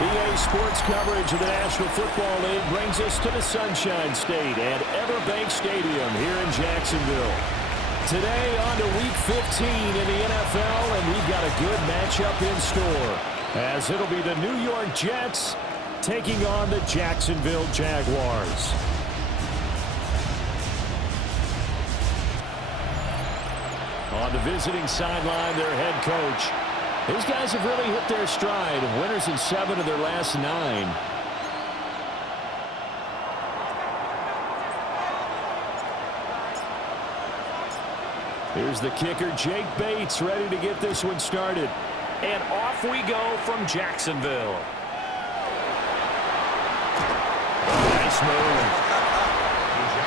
EA Sports coverage of the National Football League brings us to the Sunshine State at Everbank Stadium here in Jacksonville. Today on to Week 15 in the NFL, and we've got a good matchup in store, as it'll be the New York Jets taking on the Jacksonville Jaguars. On the visiting sideline, their head coach. These guys have really hit their stride, winners in 7 of their last 9. Here's the kicker, Jake Bates, ready to get this one started. And off we go from Jacksonville. Nice move.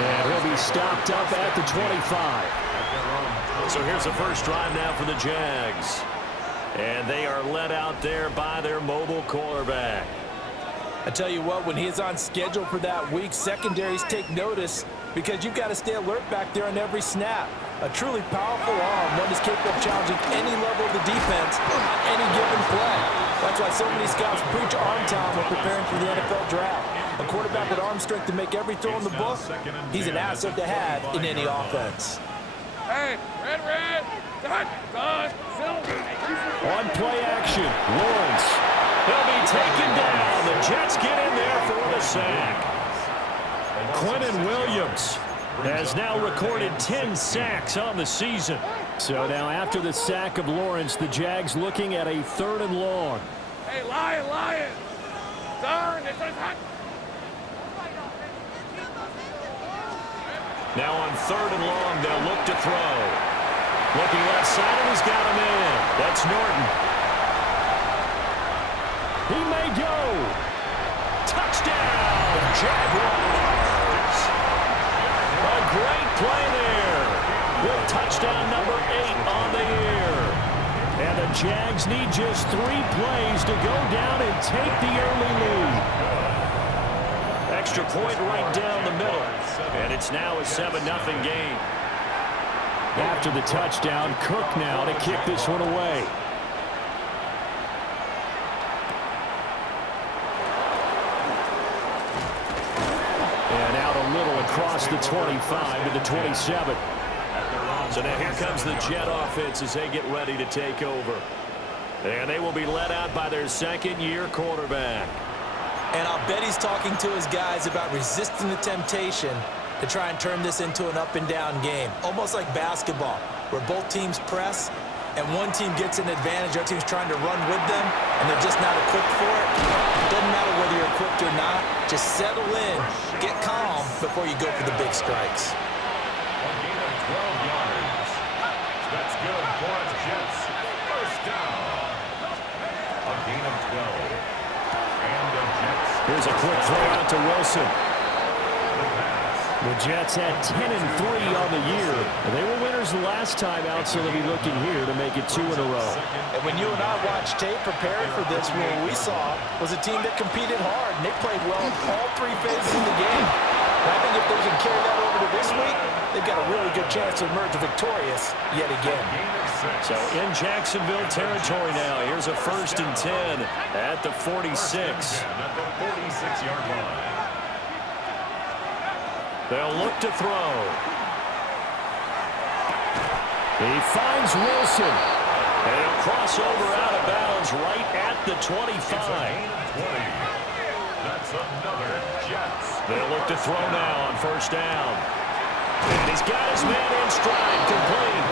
And he'll be stopped up at the 25. So here's the first drive now for the Jags. And they are led out there by their mobile quarterback. I tell you what, when he's on schedule for that week, secondaries take notice because you've got to stay alert back there on every snap. A truly powerful arm, one is capable of challenging any level of the defense on any given play. That's why so many scouts preach arm talent when preparing for the NFL draft. A quarterback with arm strength to make every throw in the book, he's an asset to have in any offense. Hey, red, done, on play action, Lawrence. He'll be taken down. The Jets get in there for the sack. Quentin Williams has now recorded 10 sacks on the season. So now after the sack of Lawrence, the Jags looking at a 3rd and long. Hey, Lion. Darn, it's hot. Now on 3rd and long, they'll look to throw. Looking left side, and he's got him in. That's Norton. He may go. Touchdown, Jaguars. A great play there. With touchdown number 8 on the year. And the Jags need just 3 plays to go down and take the early lead. Extra point right down the middle. And it's now a 7-0 game. After the touchdown, Cook now to kick this one away. And out a little across the 25 to the 27. So now here comes the Jet offense as they get ready to take over. And they will be led out by their second-year quarterback. And I'll bet he's talking to his guys about resisting the temptation to try and turn this into an up-and-down game, almost like basketball, where both teams press, and one team gets an advantage, the other team's trying to run with them, and they're just not equipped for it. It doesn't matter whether you're equipped or not. Just settle in, get calm before you go for the big strikes. A gain of 12 yards. That's good for the Jets. First down. A gain of 12. And the Jets. Here's a quick throw out to Wilson. The pass. The Jets had 10-3 on the year. They were winners the last time out, so they'll be looking here to make it 2 in a row. And when you and I watched tape preparing for this, what we saw was a team that competed hard, and they played well in all 3 phases of the game. And I think if they can carry that over to this week, they've got a really good chance to emerge victorious yet again. So in Jacksonville territory now, here's a 1st and 10 at the 46. At the 46-yard line. They'll look to throw. He finds Wilson. And he'll cross over out of bounds right at the 25. That's another Jets. They'll look to throw now on 1st down. And he's got his man in stride, complete.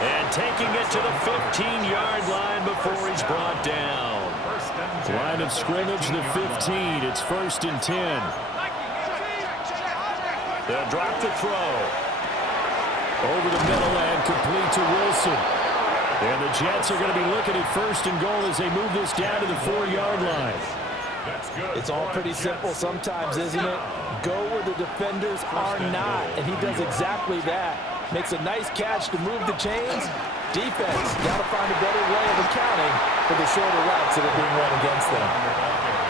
And taking it to the 15-yard line before he's brought down. Line of scrimmage, the 15. It's 1st and 10. They'll drop the throw. Over the middle and complete to Wilson. And the Jets are going to be looking at 1st and goal as they move this down to the 4-yard line. It's all pretty simple sometimes, isn't it? Go where the defenders are not, and he does exactly that. Makes a nice catch to move the chains. Defense, got to find a better way of accounting for the shorter routes that are being run against them.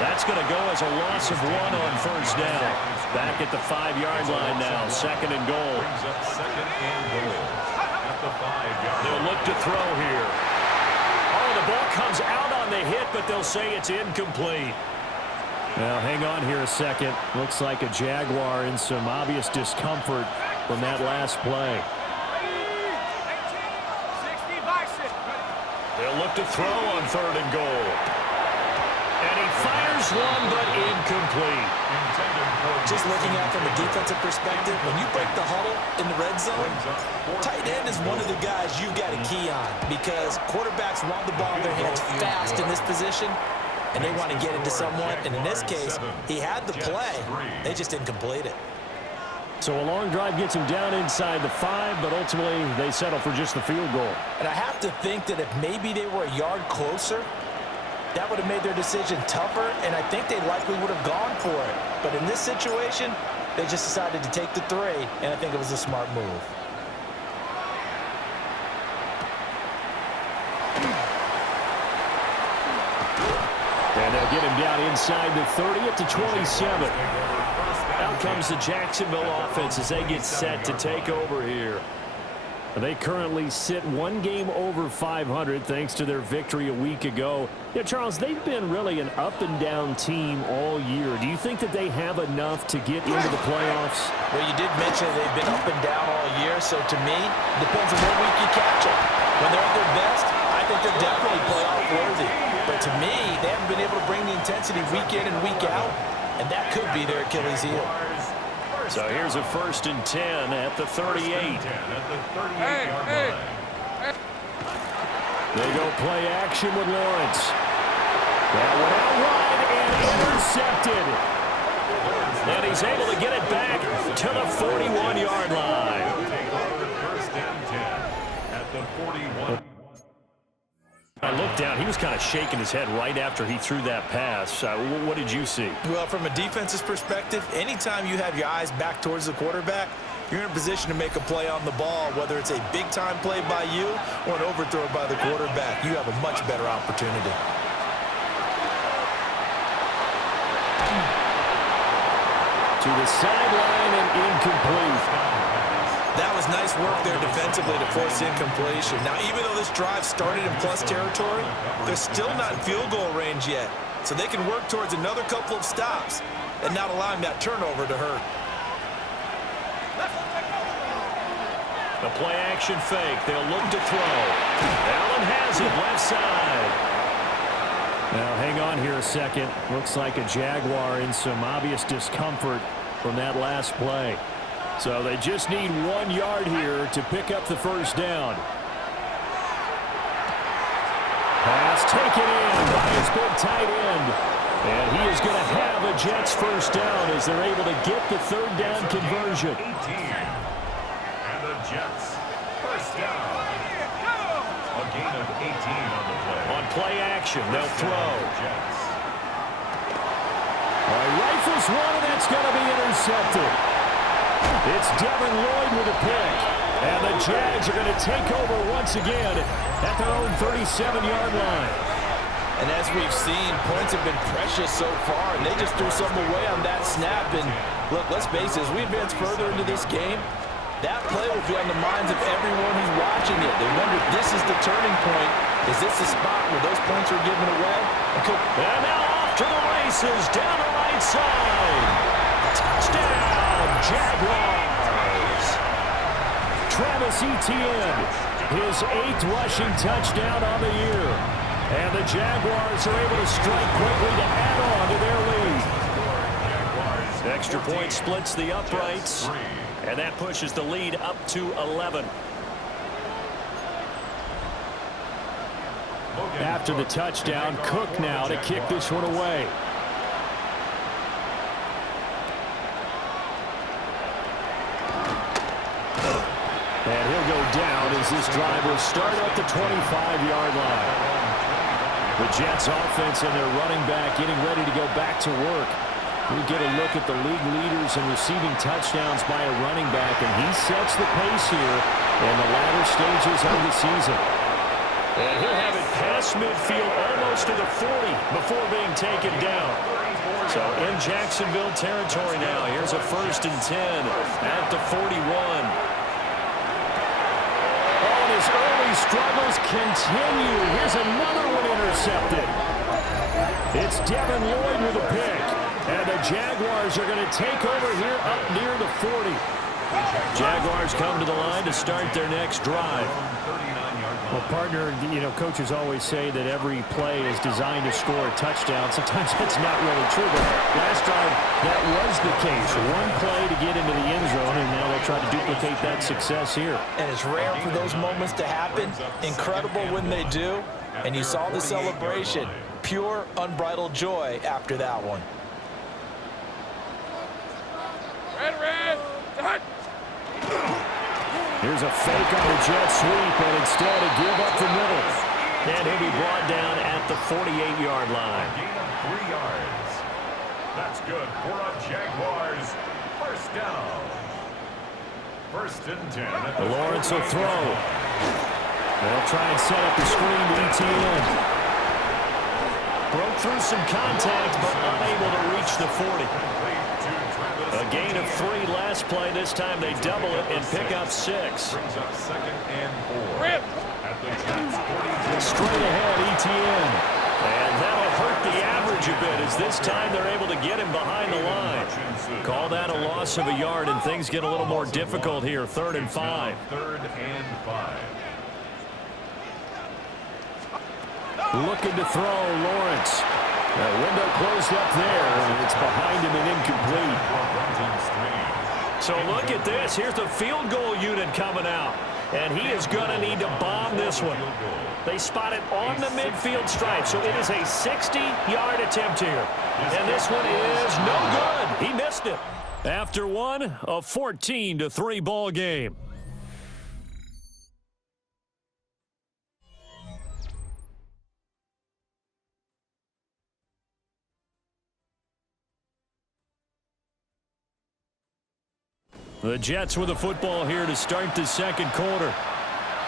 That's going to go as a loss of 1 on 1st down. Back at the 5-yard line now, 2nd and goal. Brings up 2nd and goal at the 5-yard line. They'll look to throw here. Oh, the ball comes out on the hit, but they'll say it's incomplete. Now, hang on here a second. Looks like a Jaguar in some obvious discomfort from that last play. They'll look to throw on 3rd and goal. And he fires one, but incomplete. Just looking at it from a defensive perspective, when you break the huddle in the red zone, tight end is one of the guys you've got to key on because quarterbacks want the ball in their hands fast in this position, and they want to get it to someone. And in this case, he had the play. They just didn't complete it. So a long drive gets him down inside the 5, but ultimately they settle for just the field goal. And I have to think that if maybe they were a yard closer, that would have made their decision tougher, and I think they likely would have gone for it. But in this situation, they just decided to take the 3, and I think it was a smart move. And they'll get him down inside the 30 at the 27. Out comes the Jacksonville offense as they get set to take over here. They currently sit 1 game over 500 thanks to their victory a week ago. Yeah, Charles, they've been really an up-and-down team all year. Do you think that they have enough to get into the playoffs? Well, you did mention they've been up and down all year, so to me, it depends on what week you catch them. When they're at their best, I think they're definitely playoff worthy. But to me, they haven't been able to bring the intensity week in and week out, and that could be their Achilles heel. So here's a 1st and 10 at the 38. Hey. They go play action with Lawrence. That went out wide and intercepted. And he's able to get it back to the 41-yard line. First and 10 at the 41. I looked down. He was kind of shaking his head right after he threw that pass. What did you see? Well, from a defense's perspective, anytime you have your eyes back towards the quarterback, you're in a position to make a play on the ball, whether it's a big-time play by you or an overthrow by the quarterback. You have a much better opportunity. To the sideline and incomplete. That was nice work there defensively to force incompletion. Now, even though this drive started in plus territory, they're still not in field goal range yet. So they can work towards another couple of stops and not allowing that turnover to hurt. The play action fake. They'll look to throw. Allen has it left side. Now, hang on here a second. Looks like a Jaguar in some obvious discomfort from that last play. So they just need 1 yard here to pick up the 1st down. Pass taken in by his big tight end. And he is going to have a Jets 1st down as they're able to get the 3rd down conversion. 18. And the Jets 1st down. A gain of 18 on the play. On play action, they'll throw. Jets. Rifles one, and that's going to be intercepted. It's Devin Lloyd with a pick. And the Jags are going to take over once again at their own 37-yard line. And as we've seen, points have been precious so far, and they just threw some away on that snap. And look, let's face it, as we advance further into this game, that play will be on the minds of everyone who's watching it. They wonder if this is the turning point. Is this the spot where those points are given away? And now off to the races, down the right side. Touchdown, Jaguars. Travis Etienne, his 8th rushing touchdown on the year. And the Jaguars are able to strike quickly to add on to their lead. Extra point splits the uprights, and that pushes the lead up to 11. After the touchdown, Cook now to kick this one away. And he'll go down as this drive will start at the 25-yard line. The Jets offense and their running back getting ready to go back to work. We get a look at the league leaders in receiving touchdowns by a running back, and he sets the pace here in the latter stages of the season. And he'll have it past midfield almost to the 40 before being taken down. So in Jacksonville territory now. Here's a 1st and 10 at the 41. His early struggles continue. Here's another one intercepted. It's Devin Lloyd with a pick. And the Jaguars are going to take over here up near the 40. Jaguars come to the line to start their next drive. Well, partner, coaches always say that every play is designed to score a touchdown. Sometimes that's not really true, but last drive, that was the case. One play to get into the end zone, and now they'll try to duplicate that success here. And it's rare for those moments to happen. Incredible when they do. And you saw the celebration. Pure, unbridled joy after that one. Red, touch! Here's a fake on the jet sweep, and instead a give up the middle. And he'll be brought down at the 48-yard line. Gain of 3 yards. That's good for a Jaguars. First down. 1st and 10. Lawrence will throw. They'll try and set up the screen to ETN. Broke through some contact, but unable to reach the 40. A gain of 3 last play. This time they double it and pick up 6. Brings up 2nd and 4. Rip! At the JAX 42. Straight ahead, ETN. And that'll hurt the average a bit as this time they're able to get him behind the line. Call that a loss of a yard, and things get a little more difficult here. 3rd and 5. 3rd and 5. Looking to throw, Lawrence. The window closed up there, and it's behind him and incomplete. So look at this. Here's the field goal unit coming out. And he is going to need to bomb this one. They spot it on the midfield stripe, so it is a 60-yard attempt here. And this one is no good. He missed it. After one, a 14-3 ball game. The Jets with the football here to start the 2nd quarter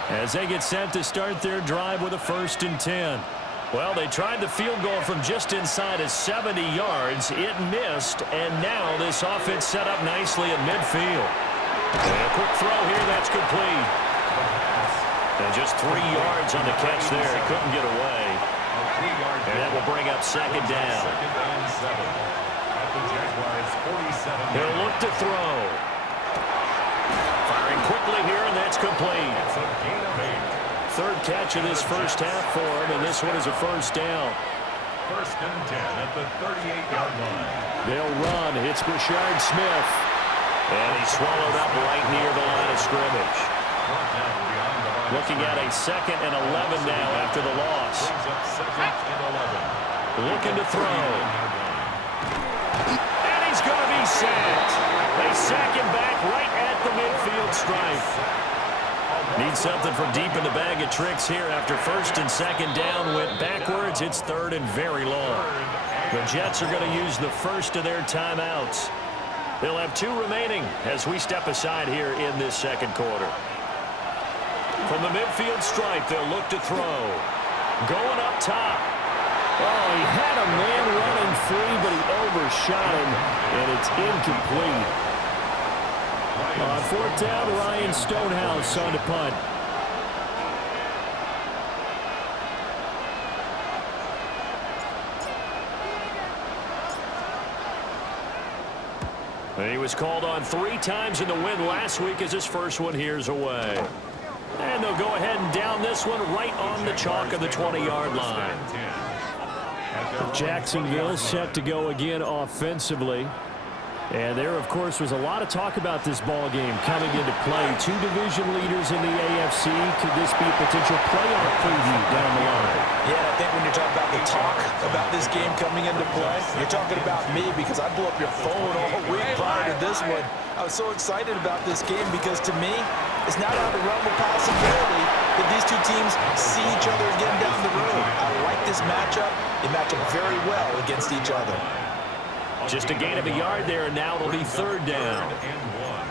as they get set to start their drive with a 1st and 10. Well, they tried the field goal from just inside of 70 yards. It missed, and now this offense set up nicely at midfield. And a quick throw here, that's complete. And just 3 yards on the catch there. He couldn't get away. And that will bring up 2nd down. 2nd and 7. At the Jaguars 47. They'll look to throw. Firing quickly here, and that's complete. It's a gain of 8. 3rd catch of this first half for him, and this one is a 1st down. 1st and 10 at the 38-yard line. They'll run. It's Brashard Smith. And he's swallowed up right near the line of scrimmage. Looking at a 2nd and 11 now after the loss. Brings up 2nd and 11. Looking to throw. And he's going to be sacked. They sack him back right at the midfield stripe. Need something from deep in the bag of tricks here after 1st and 2nd down. Went backwards. It's 3rd and very long. The Jets are going to use the first of their timeouts. They'll have 2 remaining as we step aside here in this second quarter. From the midfield stripe, they'll look to throw. Going up top. Oh, he had a man running free, but he overshot him, and it's incomplete. On 4th down, Ryan Stonehouse on the punt. He was called on 3 times in the win last week as his first one here's away. And they'll go ahead and down this one right on the chalk of the 20-yard line. Jacksonville set to go again offensively. And there, of course, was a lot of talk about this ball game coming into play. 2 division leaders in the AFC. Could this be a potential playoff preview down the line? Yeah, I think when you're talking about the talk about this game coming into play, you're talking about me because I blew up your phone all week prior to this one. I was so excited about this game because, to me, it's not out of the realm of possibility that these 2 teams see each other again down the road. I like this matchup. They match up very well against each other. Just a gain of a yard there, and now it'll be 3rd down.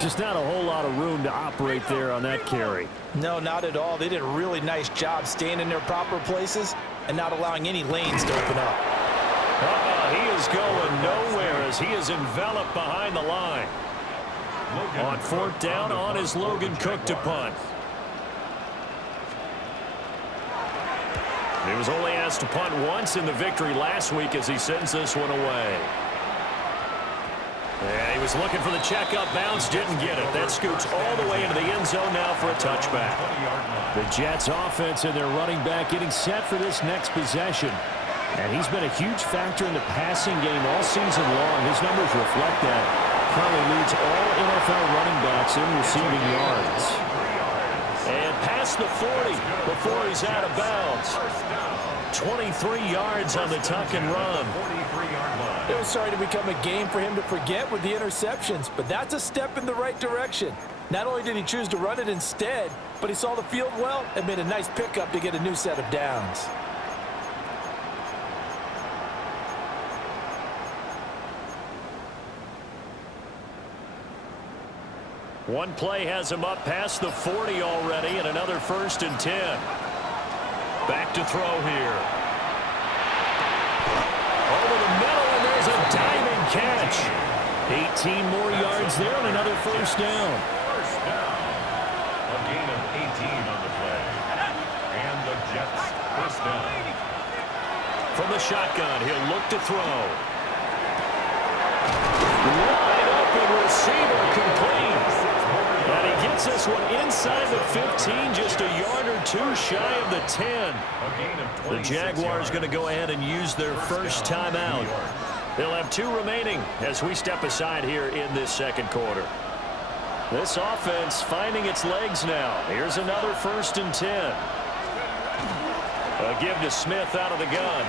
Just not a whole lot of room to operate there on that carry. No, not at all. They did a really nice job staying in their proper places and not allowing any lanes to open up. He is going nowhere as he is enveloped behind the line. On 4th down, on is Logan Cook to punt. He was only asked to punt once in the victory last week as he sends this one away. Yeah, he was looking for the checkup bounce, didn't get it. That scoots all the way into the end zone now for a touchback. The Jets offense and their running back getting set for this next possession. And he's been a huge factor in the passing game all season long. His numbers reflect that. Currently leads all NFL running backs in receiving yards. And past the 40 before he's out of bounds. 23 yards on the tuck and run. It was starting to become a game for him to forget with the interceptions, but that's a step in the right direction. Not only did he choose to run it instead, but he saw the field well and made a nice pickup to get a new set of downs. One play has him up past the 40 already, and another 1st and 10. Back to throw here. Over the middle, and there's a diving catch. 18 more yards there and another 1st down. First down. A gain of 18 on the play. And the Jets first down. From the shotgun, he'll look to throw. Wide open receiver complete. And he gets this one inside the 15, just a yard or 2 shy of the 10. The Jaguars going to go ahead and use their first timeout. They'll have 2 remaining as we step aside here in this second quarter. This offense finding its legs now. Here's another 1st and 10. A give to Smith out of the gun.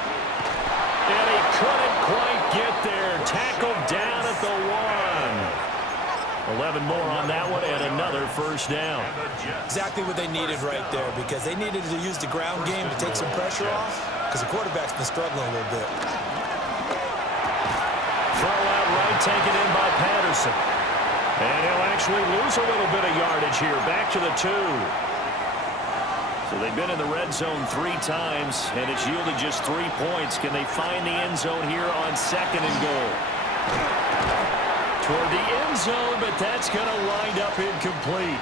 And he couldn't quite get there. Tackled down at the 1. 11 more on that one, and another 1st down. Exactly what they needed right there, because they needed to use the ground game to take some pressure off, because the quarterback's been struggling a little bit. Throw out right, taken in by Patterson. And he'll actually lose a little bit of yardage here. Back to the 2. So they've been in the red zone 3 times, and it's yielded just 3 points. Can they find the end zone here on 2nd and goal? Toward the end zone, but that's going to wind up incomplete.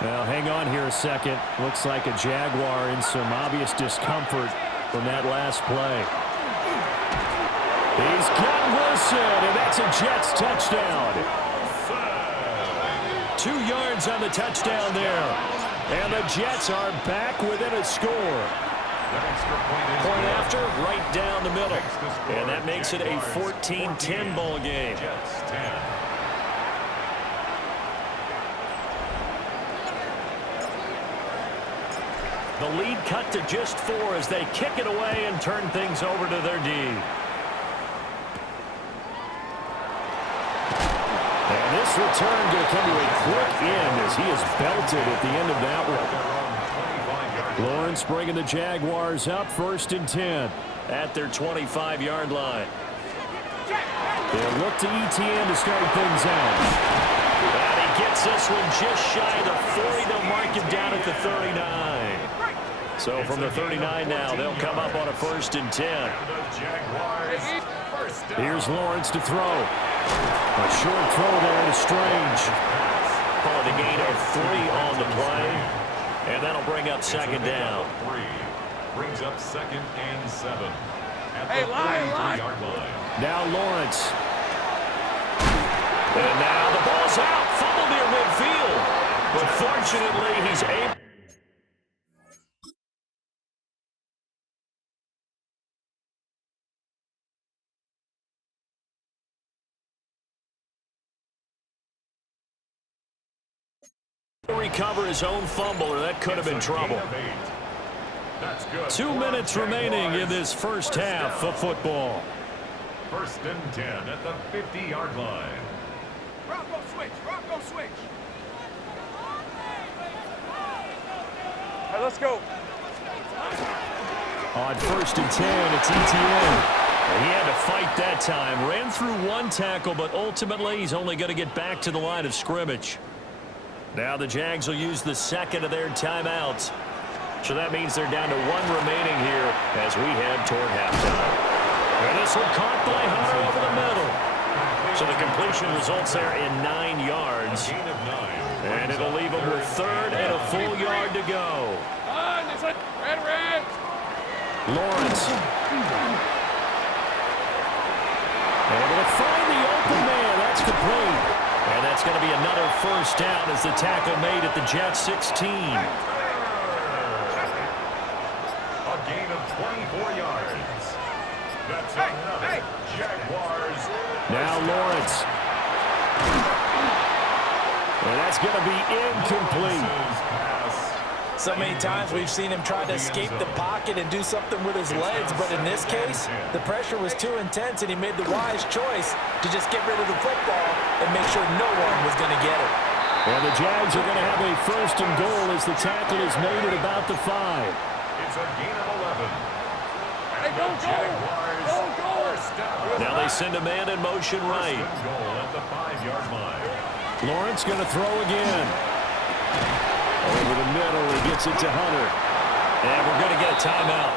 Well, hang on here a second. Looks like a Jaguar in some obvious discomfort from that last play. He's got Wilson, and that's a Jets touchdown. 2 yards on the touchdown there. And the Jets are back within a score. Point after, right down the middle. And that makes it a 14-10 ball game. The lead cut to just 4 as they kick it away and turn things over to their D. And this return going to come to a quick end as he is belted at the end of that one. Lawrence bringing the Jaguars up 1st and 10 at their 25-yard line. They'll look to ETN to start things out. And he gets this one just shy of the 40. They'll mark him down at the 39. So from the 39 now, they'll come up on a 1st and 10. Here's Lawrence to throw. A short throw there to Strange. Calling a gain of 3 on the play. And that'll bring up 2nd down. Brings up 2nd and 7. Hey, line. Now Lawrence. And now the ball's out. Fumble near midfield. But fortunately, he's able. to recover his own fumble, or that could have been trouble. 2 minutes remaining in this first half of football. 1st and 10 at the 50-yard line. Rocco switch. All right, let's go. On 1st and 10, it's ETN. He had to fight that time. Ran through one tackle, but ultimately he's only going to get back to the line of scrimmage. Now the Jags will use the second of their timeouts. So that means they're down to 1 remaining here as we head toward halftime. And this one caught by Hunter over the middle. So the completion results there in 9 yards. And it'll leave them with 3rd and a full yard to go. Red. Lawrence. Able to find the open man. That's complete. And that's going to be another 1st down as the tackle made at the Jets 16. A gain of 24 yards. That's another Jaguars. Now Lawrence. And that's going to be incomplete. So many times we've seen him try to escape the pocket and do something with his legs, but in this case, the pressure was too intense and he made the wise choice to just get rid of the football and make sure no one was going to get it. And the Jags are going to have a 1st and goal as the tackle is made at about the 5. It's a gain of 11. Hey, go. Now they send a man in motion right. Goal at the 5-yard line. Lawrence going to throw again. Over the middle, he gets it to Hunter. And we're going to get a timeout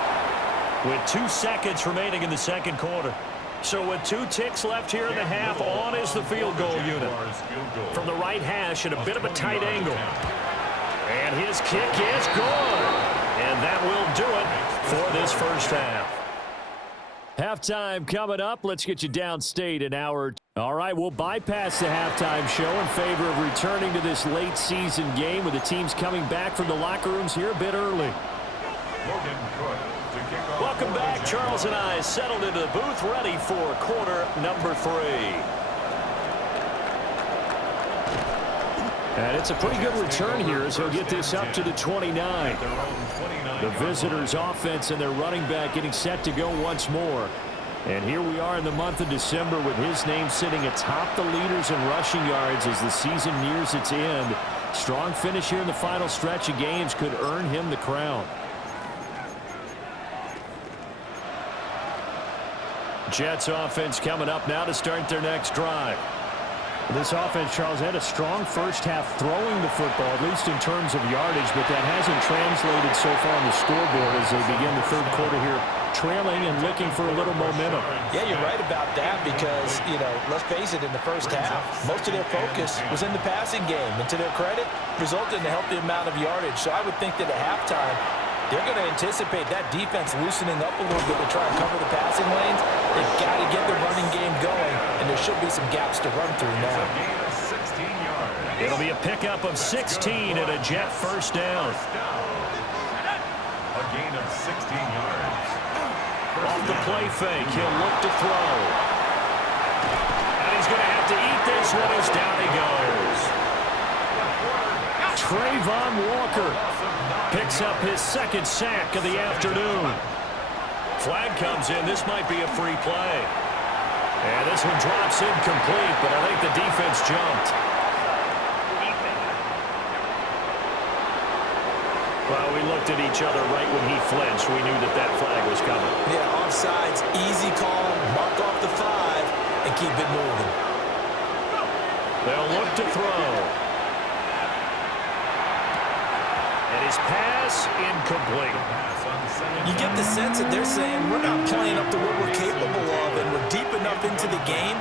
with 2 seconds remaining in the 2nd quarter. So with 2 ticks left here in the half, on is the field goal unit. From the right hash at a bit of a tight angle. And his kick is good. And that will do it for this first half. Halftime coming up. Let's get you downstate an hour. All right, we'll bypass the halftime show in favor of returning to this late season game with the teams coming back from the locker rooms here a bit early. Welcome back. Charles and I settled into the booth ready for quarter number 3. And it's a pretty good return here as he'll get this up to the 29. The visitors' offense and their running back getting set to go once more. And here we are in the month of December with his name sitting atop the leaders in rushing yards as the season nears its end. Strong finish here in the final stretch of games could earn him the crown. Jets offense coming up now to start their next drive. This offense, Charles, had a strong first half throwing the football, at least in terms of yardage, but that hasn't translated so far on the scoreboard as they begin the 3rd quarter here, trailing and looking for a little momentum. Yeah, you're right about that because, let's face it, in the first half, most of their focus was in the passing game. And to their credit, resulted in a healthy amount of yardage. So I would think that at halftime, they're going to anticipate that defense loosening up a little bit to try and cover the passing lanes. They've got to get the running game going, and there should be some gaps to run through now. It'll be a pickup of 16 and a Jet 1st down. A gain of 16 yards. Off the play fake, he'll look to throw. And he's going to have to eat this one as down he goes. Trayvon Walker picks up his 2nd sack of the afternoon. Flag comes in. This might be a free play. And this one drops incomplete, but I think the defense jumped. Well, we looked at each other right when he flinched. We knew that that flag was coming. Yeah, offsides, easy call, mark off the 5, and keep it moving. They'll look to throw. And his pass incomplete. You get the sense that they're saying we're not playing up to what we're capable of, and we're deep enough into the game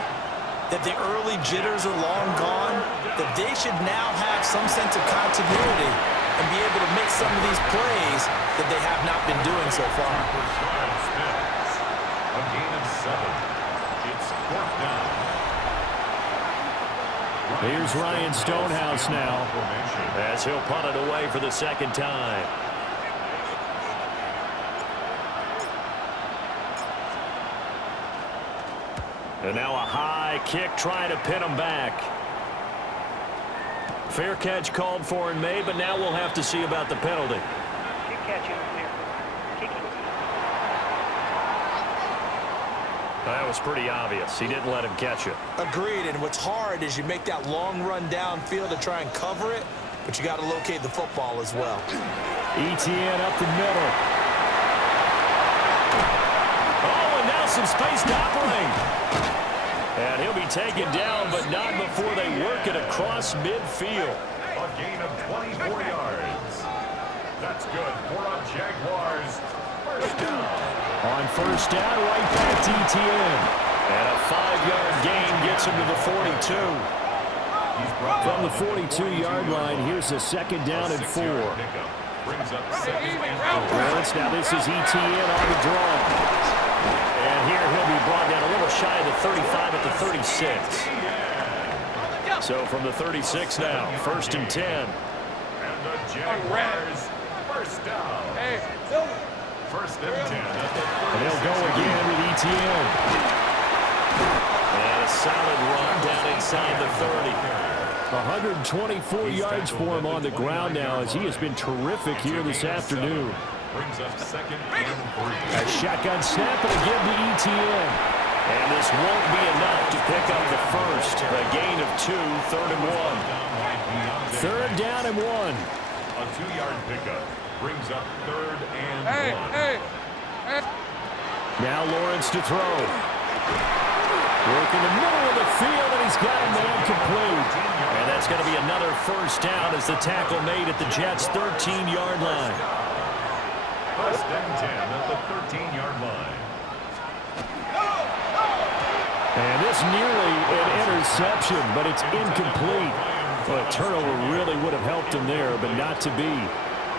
that the early jitters are long gone, that they should now have some sense of continuity and be able to make some of these plays that they have not been doing so far. A gain of 7. It's 4th down. Here's Ryan Stonehouse now as he'll punt it away for the second time. And now a high kick trying to pin him back. Fair catch called for and made, but now we'll have to see about the penalty. Kick catch unclear. Kicking. That was pretty obvious. He didn't let him catch it. Agreed, and what's hard is you make that long run downfield to try and cover it, but you got to locate the football as well. ETN up the middle. Oh, and now some space to operate. And he'll be taken down, but not before they work it across midfield. A gain of 24 yards. That's good for a Jaguars. 1st down. On 1st down, right back to ETN. And a 5-yard gain gets him to the 42. From the 42-yard line, here's a 2nd down and 4. Brings up 2nd and 4. Now this is ETN on the draw. And here he'll be brought down a little shy of the 35 at the 36. So from the 36 now, 1st and 10. And the Jaguars 1st down. Hey, Silver. 1st and 10 at the 36. And he'll go again with ETN. And a solid run down inside the 30. 124 yards for him on the ground now as he has been terrific here this afternoon. Brings up 2nd and 3. A shotgun snap and again to ETN. And this won't be enough to pick up the first. A gain of 2, 3rd and 1. 3rd down and 1. A 2-yard pickup. Brings up 3rd and 1. Hey. Now Lawrence to throw. Work in the middle of the field, and he's got a man complete. And that's going to be another 1st down as the tackle made at the Jets' 13-yard line. 1st and 10 at the 13-yard line. And this nearly an interception, but it's incomplete. Well, a turnover really would have helped him there, but not to be.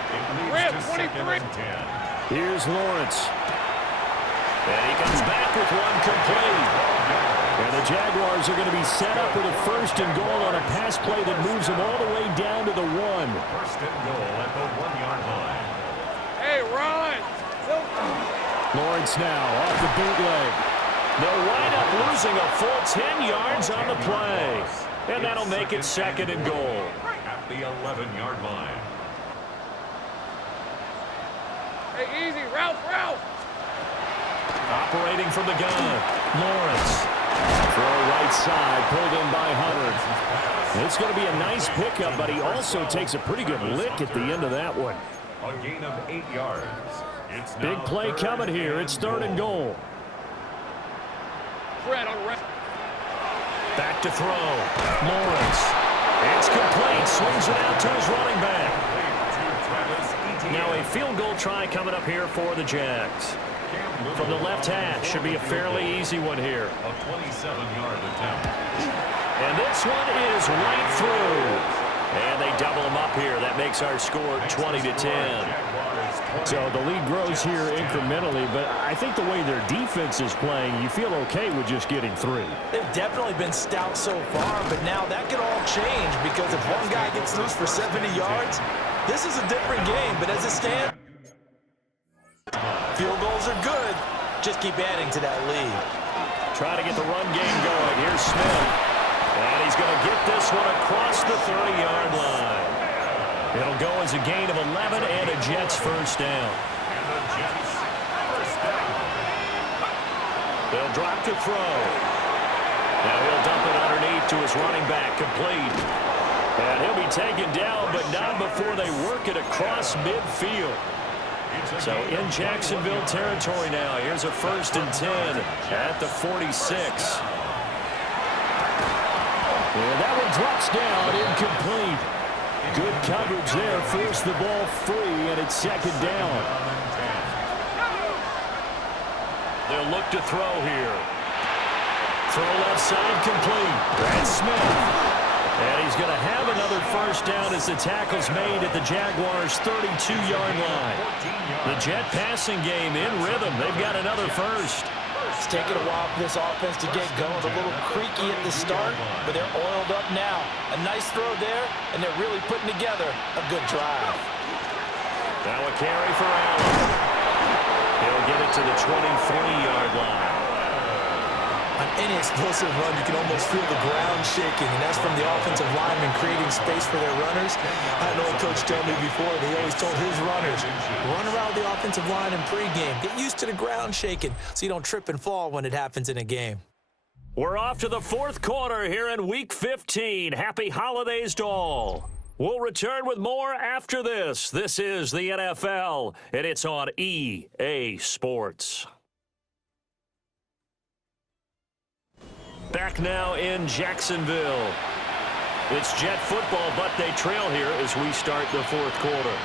It leads to 2nd and 10. Here's Lawrence. And he comes back with one complete. And the Jaguars are going to be set up with a 1st and goal on a pass play that moves them all the way down to the 1. 1st and goal at the 1-yard line. Hey, Ron. Lawrence now off the bootleg. They'll wind up losing a full 10 yards on the play. And that'll make it 2nd and goal. At the 11-yard line. Hey, easy. Ralph. Operating from the gun. Lawrence. Throw right side, pulled in by Hunter. It's going to be a nice pickup, but he also takes a pretty good lick at the end of that one. A gain of 8 yards. It's Big play coming here. It's 3rd and goal. Fred on right. Back to throw. Lawrence. It's complete. Swings it out to his running back. Now a field goal try coming up here for the Jags. From the left hash. Should be a fairly easy one here. A 27-yard attempt. And this one is right through. And they double them up here. That makes our score 20-10. So the lead grows here incrementally, but I think the way their defense is playing, you feel okay with just getting 3. They've definitely been stout so far, but now that could all change because if one guy gets loose for 70 yards, this is a different game. But as it stands, field goals are good. Just keep adding to that lead. Try to get the run game going. Here's Smith. And he's going to get this one across the 30-yard line. It'll go as a gain of 11 and a Jets 1st down. And the Jets 1st down. They'll drop to throw. Now he'll dump it underneath to his running back, complete. And he'll be taken down, but not before they work it across midfield. So in Jacksonville territory now. Here's a 1st and 10 at the 46. drops down, incomplete. Good coverage there, forced the ball free, and it's second down. They'll look to throw here. Throw left side complete. That's Smith. And he's going to have another first down as the tackle's made at the Jaguars' 32-yard line. The Jet passing game in rhythm. They've got another first. It's taken a while for this offense to get going. A little creaky at the start, but they're oiled up now. A nice throw there, and they're really putting together a good drive. Now a carry for Allen. He'll get it to the 23-yard line. On any explosive run, you can almost feel the ground shaking, and that's from the offensive linemen creating space for their runners. I had an old coach tell me before, he always told his runners, run around the offensive line in pregame. Get used to the ground shaking so you don't trip and fall when it happens in a game. We're off to the fourth quarter here in Week 15. Happy holidays to all. We'll return with more after this. This is the NFL, and it's on EA Sports. Back now in Jacksonville. It's Jet football, but they trail here as we start the fourth quarter.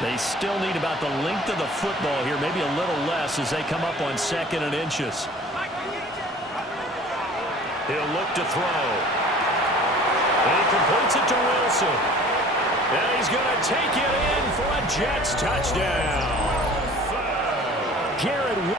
They still need about the length of the football here, maybe a little less as they come up on 2nd and inches. He'll look to throw. And he completes it to Wilson. And he's going to take it in for a Jets touchdown. Garrett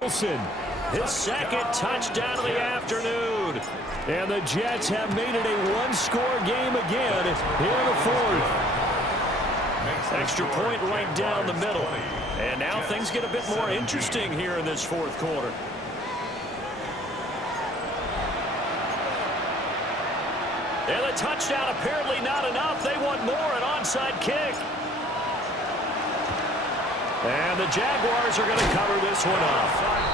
Wilson, his second touchdown of the afternoon. And the Jets have made it a one-score game again here in the fourth. Extra point right down the middle. And now things get a bit more interesting here in this fourth quarter. And the touchdown apparently not enough. They want more, an onside kick. And the Jaguars are going to cover this one up.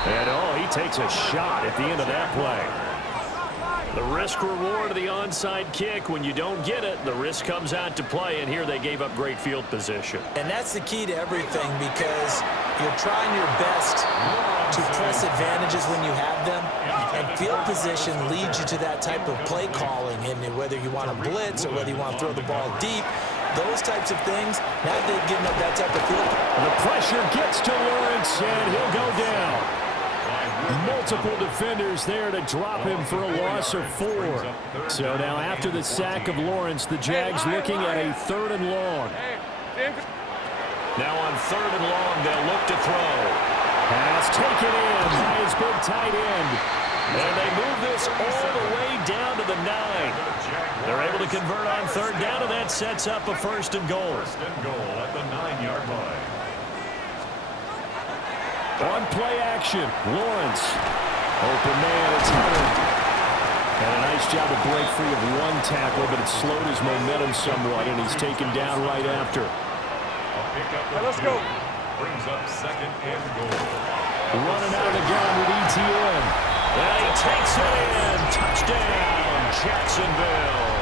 And, he takes a shot at the end of that play. The risk-reward of the onside kick, when you don't get it, the risk comes out to play, and here they gave up great field position. And that's the key to everything, because you're trying your best to press advantages when you have them, and field position leads you to that type of play calling, and whether you want to blitz or whether you want to throw the ball deep, those types of things, now they've given up that type of field. The pressure gets to Lawrence, and he'll go down. Multiple defenders there to drop him for a loss of 4. So now after the sack of Lawrence, the Jags looking at a 3rd and long. Now on 3rd and long, they'll look to throw. Pass taken in by his big tight end. And they move this all the way down to the 9. They're able to convert on 3rd down, and that sets up a 1st and goal. 1st and goal at the 9-yard line. On play action, Lawrence. Open man, it's Hunt. And a nice job to break free of one tackle, but it slowed his momentum somewhat, and he's taken down right after. A pickup. Let's go. Brings up 2nd and goal. Running out of the gun with ETN. And he takes it in. Touchdown, Jacksonville.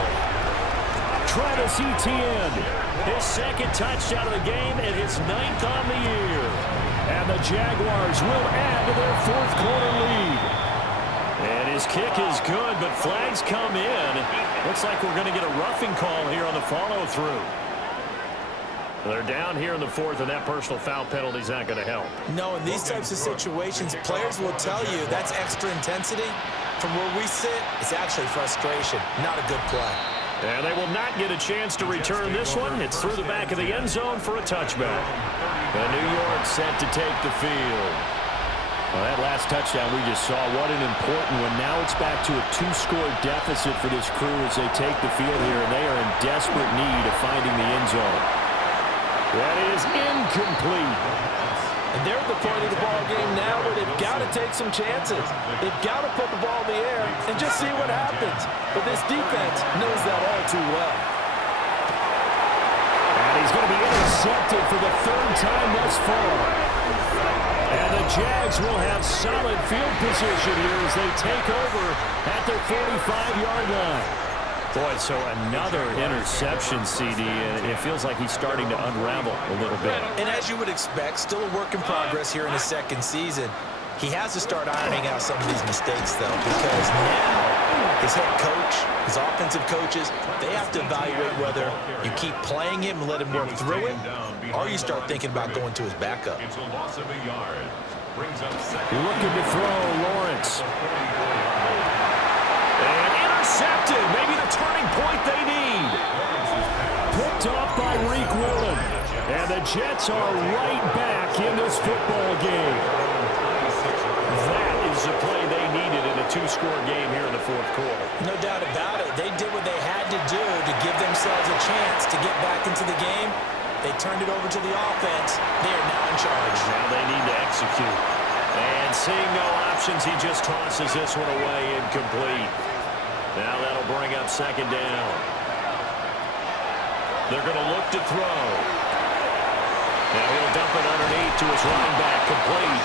Travis Etienne, his 2nd touchdown of the game and his 9th on the year. And the Jaguars will add to their 4th quarter lead. And his kick is good, but flags come in. Looks like we're going to get a roughing call here on the follow-through. They're down here in the 4th, and that personal foul penalty is not going to help. No, in these types of situations, players will tell you that's extra intensity. From where we sit, it's actually frustration, not a good play. And they will not get a chance to return this one. It's through the back of the end zone for a touchback. And New York set to take the field. Well, that last touchdown we just saw, what an important one. Now it's back to a 2-score deficit for this crew as they take the field here, and they are in desperate need of finding the end zone. That is incomplete. And they're at the point of the ball game now where they've got to take some chances. They've got to put the ball in the air and just see what happens. But this defense knows that all too well. And he's going to be intercepted for the 3rd time thus far. And the Jags will have solid field position here as they take over at their 45-yard line. Boy, so another interception, CD, and it feels like he's starting to unravel a little bit. And as you would expect, still a work in progress here in his 2nd season. He has to start ironing out some of these mistakes, though, because now his head coach, his offensive coaches, they have to evaluate whether you keep playing him and let him work through it, or you start thinking about going to his backup. It's a loss of a yard. Brings up 2nd. Looking to throw, Lawrence. And intercepted. Maybe the turning point they need. Picked off by Reek Willen. And the Jets are right back in this football game. That is the play they needed in a 2-score game here in the 4th quarter. No doubt about it. They did what they had to do to give themselves a chance to get back into the game. They turned it over to the offense. They are now in charge. Now they need to execute. And seeing no options, he just tosses this one away incomplete. Now that'll bring up 2nd down. They're going to look to throw. Now he'll dump it underneath to his running back, complete.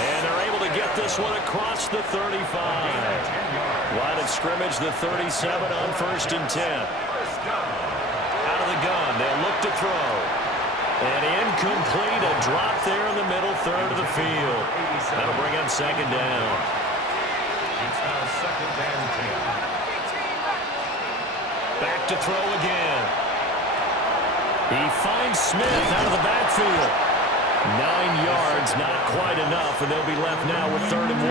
And they're able to get this one across the 35. Line of scrimmage, the 37 on 1st and 10. Out of the gun, they'll look to throw. And incomplete, a drop there in the middle 3rd of the field. That'll bring up 2nd down. It's now 2nd and 10. Back to throw again. He finds Smith out of the backfield. 9 yards, not quite enough, and they'll be left now with 3rd and 1.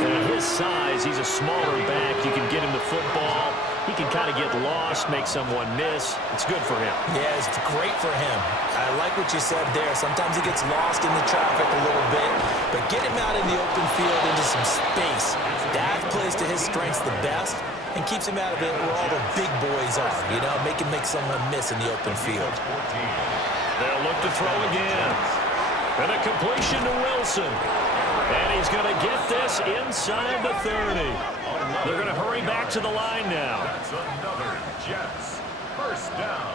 And at his size, he's a smaller back. You can get him the football. He can kind of get lost, make someone miss. It's good for him. Yeah, it's great for him. I like what you said there. Sometimes he gets lost in the traffic a little bit. but get him out in the open field into some space. That plays to his strengths the best and keeps him out of it where all the big boys are, you know, make someone miss in the open field. They'll look to throw again. And a completion to Wilson. And he's going to get this inside the 30. They're going to hurry back to the line now. That's another Jets first down.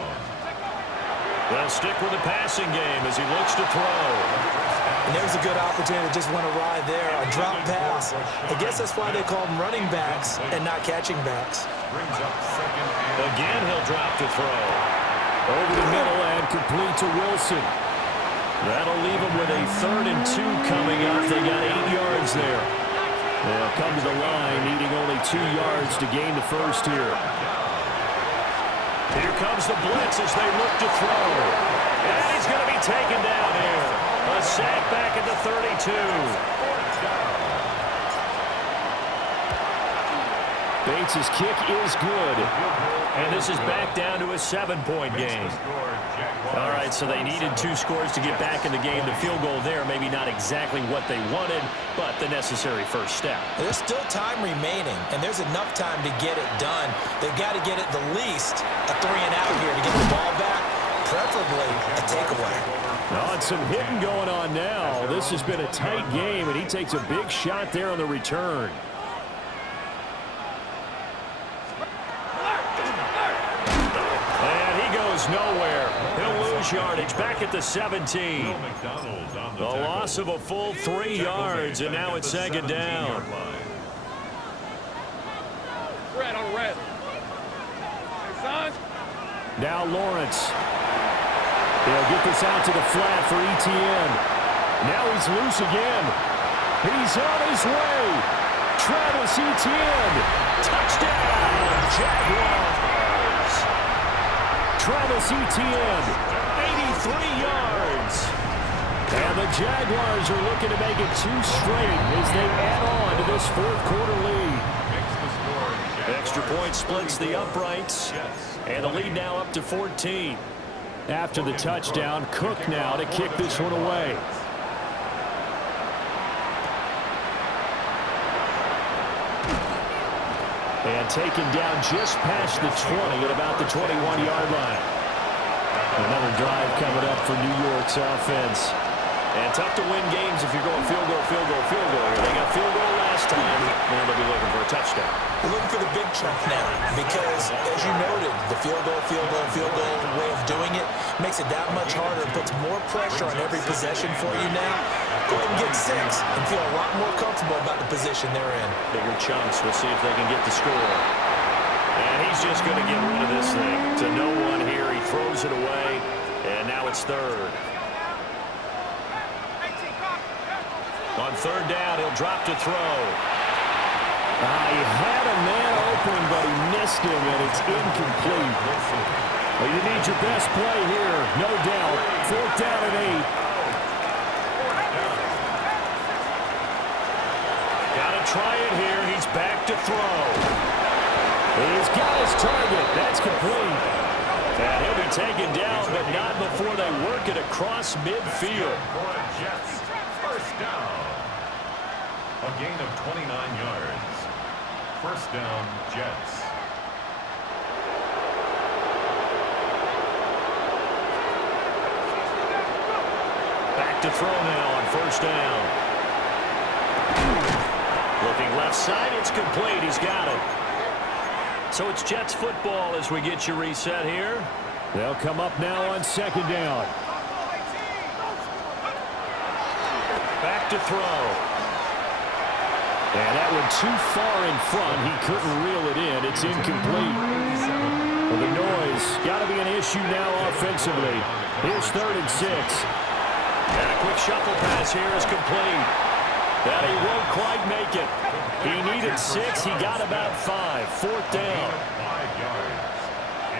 They'll stick with the passing game as he looks to throw. And there's a good opportunity to just want to ride there, a drop pass. I guess that's why they call them running backs and not catching backs. Brings up second and Again, he'll drop to throw. Over the middle and complete to Wilson. That'll leave them with a 3rd and 2 coming up. They got 8 yards there. They'll come to the line, needing only 2 yards to gain the first here. Here comes the blitz as they look to throw. And he's going to be taken down here. A sack back at the 32. Bates' kick is good. And this is back down to a 7-point game. All right, so they needed 2 scores to get back in the game. The field goal there, maybe not exactly what they wanted, but the necessary first step. There's still time remaining, and there's enough time to get it done. They've got to get at the least a 3-and-out here to get the ball back, preferably a takeaway. Oh, and some hitting going on now. This has been a tight game, and he takes a big shot there on the return. Nowhere. He'll lose yardage back at the 17. The loss of a full 3 yards, and now it's 2nd down. Red on red. Hey, son. Now Lawrence. They'll get this out to the flat for Etienne. Now he's loose again. He's on his way. Travis Etienne. Touchdown, Jaguars. Travis Etienne, 83 yards. And the Jaguars are looking to make it 2 straight as they add on to this 4th quarter lead. Extra point splits the uprights, and the lead now up to 14. After the touchdown, Cook now to kick this one away. And taken down just past the 20 at about the 21-yard line. Another drive coming up for New York's offense. And tough to win games if you're going field goal, field goal, field goal here. They got field goal last time, and they'll be looking for a touchdown. We're looking for the big chunk now because, as you noted, the field goal way of doing it makes it that much harder and puts more pressure on every possession for you now. Go ahead and get 6 and feel a lot more comfortable about the position they're in. Bigger chunks. We'll see if they can get the score. And he's just going to get rid of this thing. To no one here. He throws it away, and now it's 3rd. On 3rd down, he'll drop to throw. He had a man open, but he missed him, and it's incomplete. Well, you need your best play here, no doubt. 4th down and 8. Gotta try it here. He's back to throw. He's got his target. That's complete. And he'll be taken down, but not before they work it across midfield. Jets first down. A gain of 29 yards. First down, Jets. Back to throw now on 1st down. Looking left side, it's complete. He's got it. So it's Jets football as we get you reset here. They'll come up now on 2nd down. Back to throw. And that one too far in front. He couldn't reel it in. It's incomplete. Well, the noise got to be an issue now offensively. Here's 3rd and 6. And a quick shuffle pass here is complete. That he won't quite make it. He needed 6. He got about 5. 4th down. 5 yards.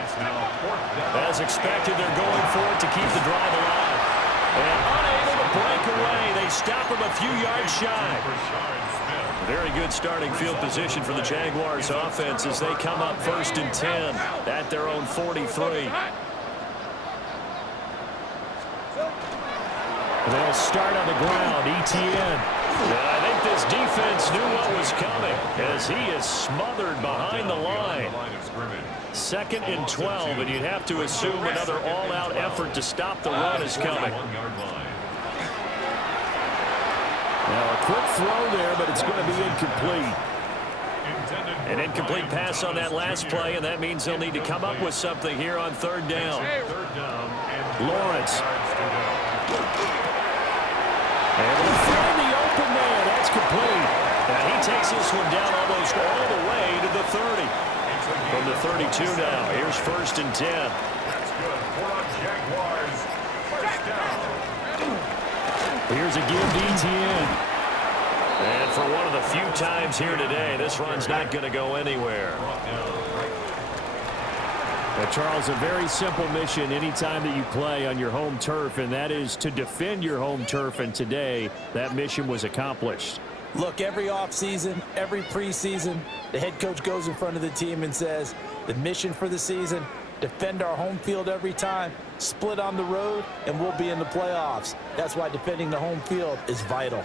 It's now 4th down. As expected, they're going for it to keep the drive alive. And unable to break away. They stop him a few yards shy. Very good starting field position for the Jaguars offense as they come up 1st and 10 at their own 43. They'll start on the ground. ETN. And I think this defense knew what was coming as he is smothered behind the line. 2nd and 12, and you'd have to assume another all-out effort to stop the run is coming. Now a quick throw there, but it's going to be incomplete. An incomplete pass on that last play, and that means they'll need to come up with something here on 3rd down. Lawrence. And they'll find the open man. That's complete. And he takes this one down almost all the way to the 30. From the 32 now. Here's 1st and 10. That's good for the Jaguars. 1st down. Here's a give to ETN. And for one of the few times here today, this run's not going to go anywhere. Now, Charles, a very simple mission anytime that you play on your home turf, and that is to defend your home turf, and today that mission was accomplished. Look, every offseason, every preseason, the head coach goes in front of the team and says, the mission for the season, defend our home field every time, split on the road, and we'll be in the playoffs. That's why defending the home field is vital.